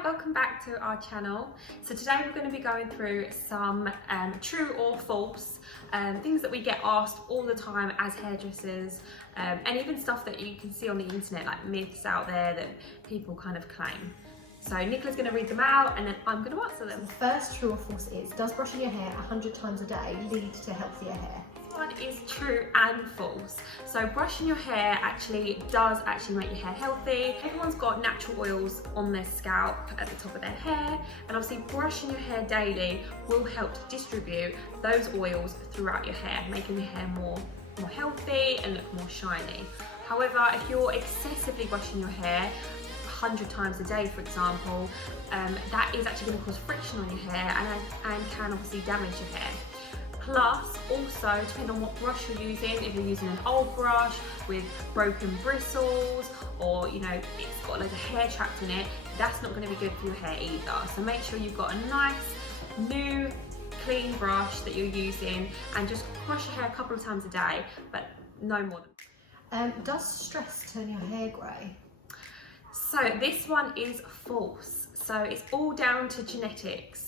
Hi, welcome back to our channel. So today we're going to be going through some true or false things that we get asked all the time as hairdressers, and even stuff that you can see on the internet, like myths out there that people kind of claim. So Nicola's going to read them out and then I'm going to answer them. The first true or false is, does brushing your hair 100 times a day lead to healthier hair? One is true and false. So brushing your hair does make your hair healthy. Everyone's got natural oils on their scalp at the top of their hair, and obviously brushing your hair daily will help to distribute those oils throughout your hair, making your hair more healthy and look more shiny. However, if you're excessively brushing your hair 100 times a day, for example, that is actually going to cause friction on your hair and can obviously damage your hair. Plus, also, depending on what brush you're using, if you're using an old brush with broken bristles, or it's got loads of hair trapped in it, that's not going to be good for your hair either. So make sure you've got a nice, new, clean brush that you're using, and just brush your hair a couple of times a day, but no more than. Does stress turn your hair grey? So this one is false. So it's all down to genetics.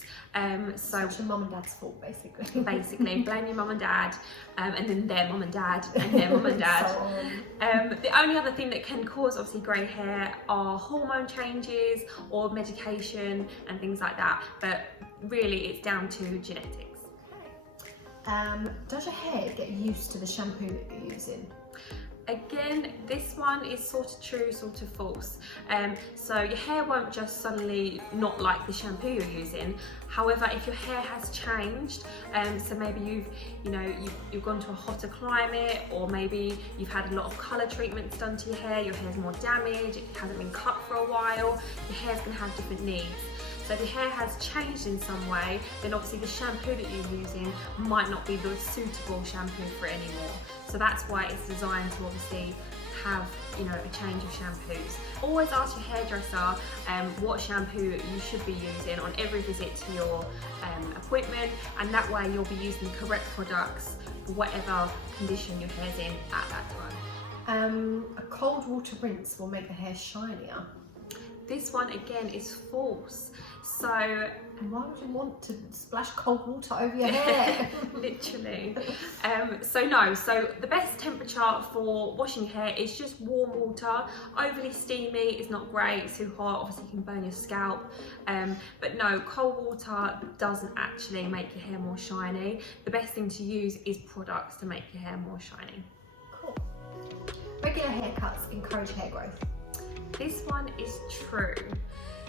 Such a mum and dad's fault, basically. Basically, blame your mum and dad, and then their mum and dad, and their mum and dad. The only other thing that can cause obviously grey hair are hormone changes or medication and things like that. But really, it's down to genetics. Okay. Does your hair get used to the shampoo that you're using? Again, this one is sort of true, sort of false. So your hair won't just suddenly not like the shampoo you're using. However, if your hair has changed, so maybe you've gone to a hotter climate, or maybe you've had a lot of colour treatments done to your hair's more damaged, it hasn't been cut for a while, your hair's going to have different needs. So if your hair has changed in some way, then obviously the shampoo that you're using might not be the suitable shampoo for it anymore. So that's why it's designed to obviously have a change of shampoos. Always ask your hairdresser what shampoo you should be using on every visit to your appointment, and that way you'll be using the correct products for whatever condition your hair's in at that time. A cold water rinse will make the hair shinier. This one again is false. So why would you want to splash cold water over your hair? Literally. So the best temperature for washing your hair is just warm water. Overly steamy is not great. It's too hot, obviously you can burn your scalp. But no, cold water doesn't actually make your hair more shiny. The best thing to use is products to make your hair more shiny. Cool. Regular haircuts encourage hair growth. This one is true.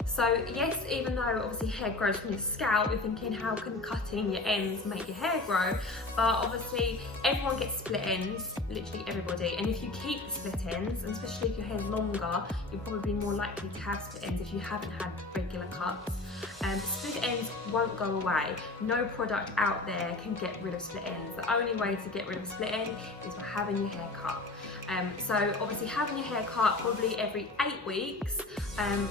So yes, even though obviously hair grows from your scalp, you're thinking, how can cutting your ends make your hair grow? But obviously everyone gets split ends, literally everybody. And if you keep split ends, and especially if your hair's longer, you're probably more likely to have split ends if you haven't had regular cuts. Split ends won't go away. No product out there can get rid of split ends. The only way to get rid of a split end is by having your hair cut. So obviously having your hair cut probably every 8 weeks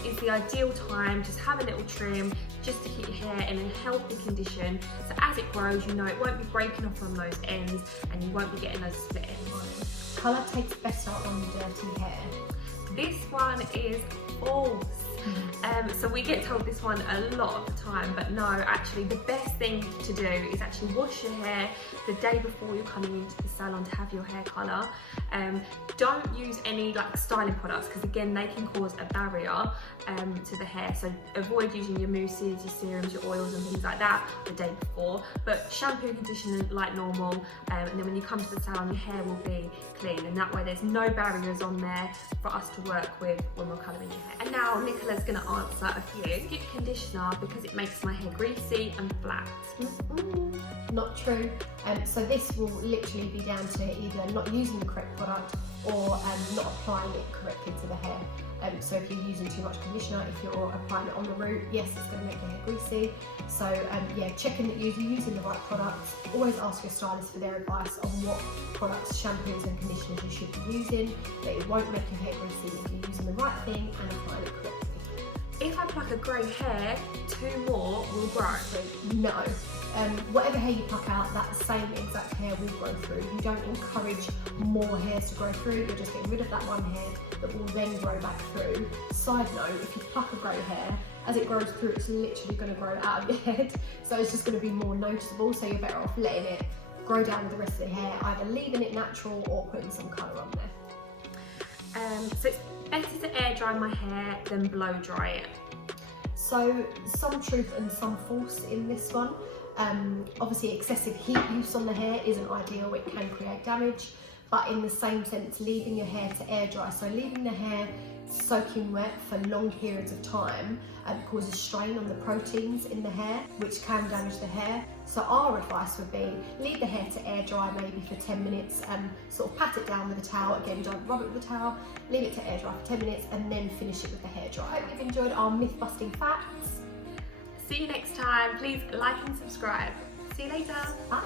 is the ideal time. Just have a little trim just to keep your hair in a healthy condition, so as it grows, it won't be breaking off on those ends and you won't be getting those split ends. Colour takes better on dirty hair. This one is false. So we get told this one a lot of the time, but no, actually the best thing to do is actually wash your hair the day before you're coming into the salon to have your hair colour. Don't use any styling products, because again they can cause a barrier to the hair, so avoid using your mousses, your serums, your oils and things like that the day before, but shampoo and conditioner like normal, and then when you come to the salon your hair will be clean, and that way there's no barriers on there for us to work with when we're colouring your hair. And now Nicola's going to answer a few. Skip conditioner because it makes my hair greasy and flat. Not true. So this will literally be down to either not using the correct product or not applying it correctly to the hair. So if you're using too much conditioner, if you're applying it on the root, yes, it's going to make your hair greasy. So yeah, checking that you're using the right products. Always ask your stylist for their advice on what products, shampoos and conditioners you should be using, but it won't make your hair greasy if you're using the right thing and applying it correctly. If I pluck a grey hair, 2 more will grow. No. Whatever hair you pluck out, that same exact hair will grow through. You don't encourage more hairs to grow through, you're just getting rid of that one hair that will then grow back through. Side note, if you pluck a grey hair, as it grows through, it's literally going to grow out of your head, so it's just going to be more noticeable, so you're better off letting it grow down with the rest of the hair, either leaving it natural or putting some colour on there. So it's better to air dry my hair than blow dry it. So some truth and some false in this one. Obviously excessive heat use on the hair isn't ideal, it can create damage, but in the same sense, leaving your hair to air dry, so leaving the hair soaking wet for long periods of time causes strain on the proteins in the hair, which can damage the hair. So our advice would be leave the hair to air dry maybe for 10 minutes, sort of pat it down with a towel. Again, don't rub it with a towel, leave it to air dry for 10 minutes and then finish it with the hair dry. I hope you've enjoyed our myth busting facts. See you next time. Please like and subscribe. See you later. Bye.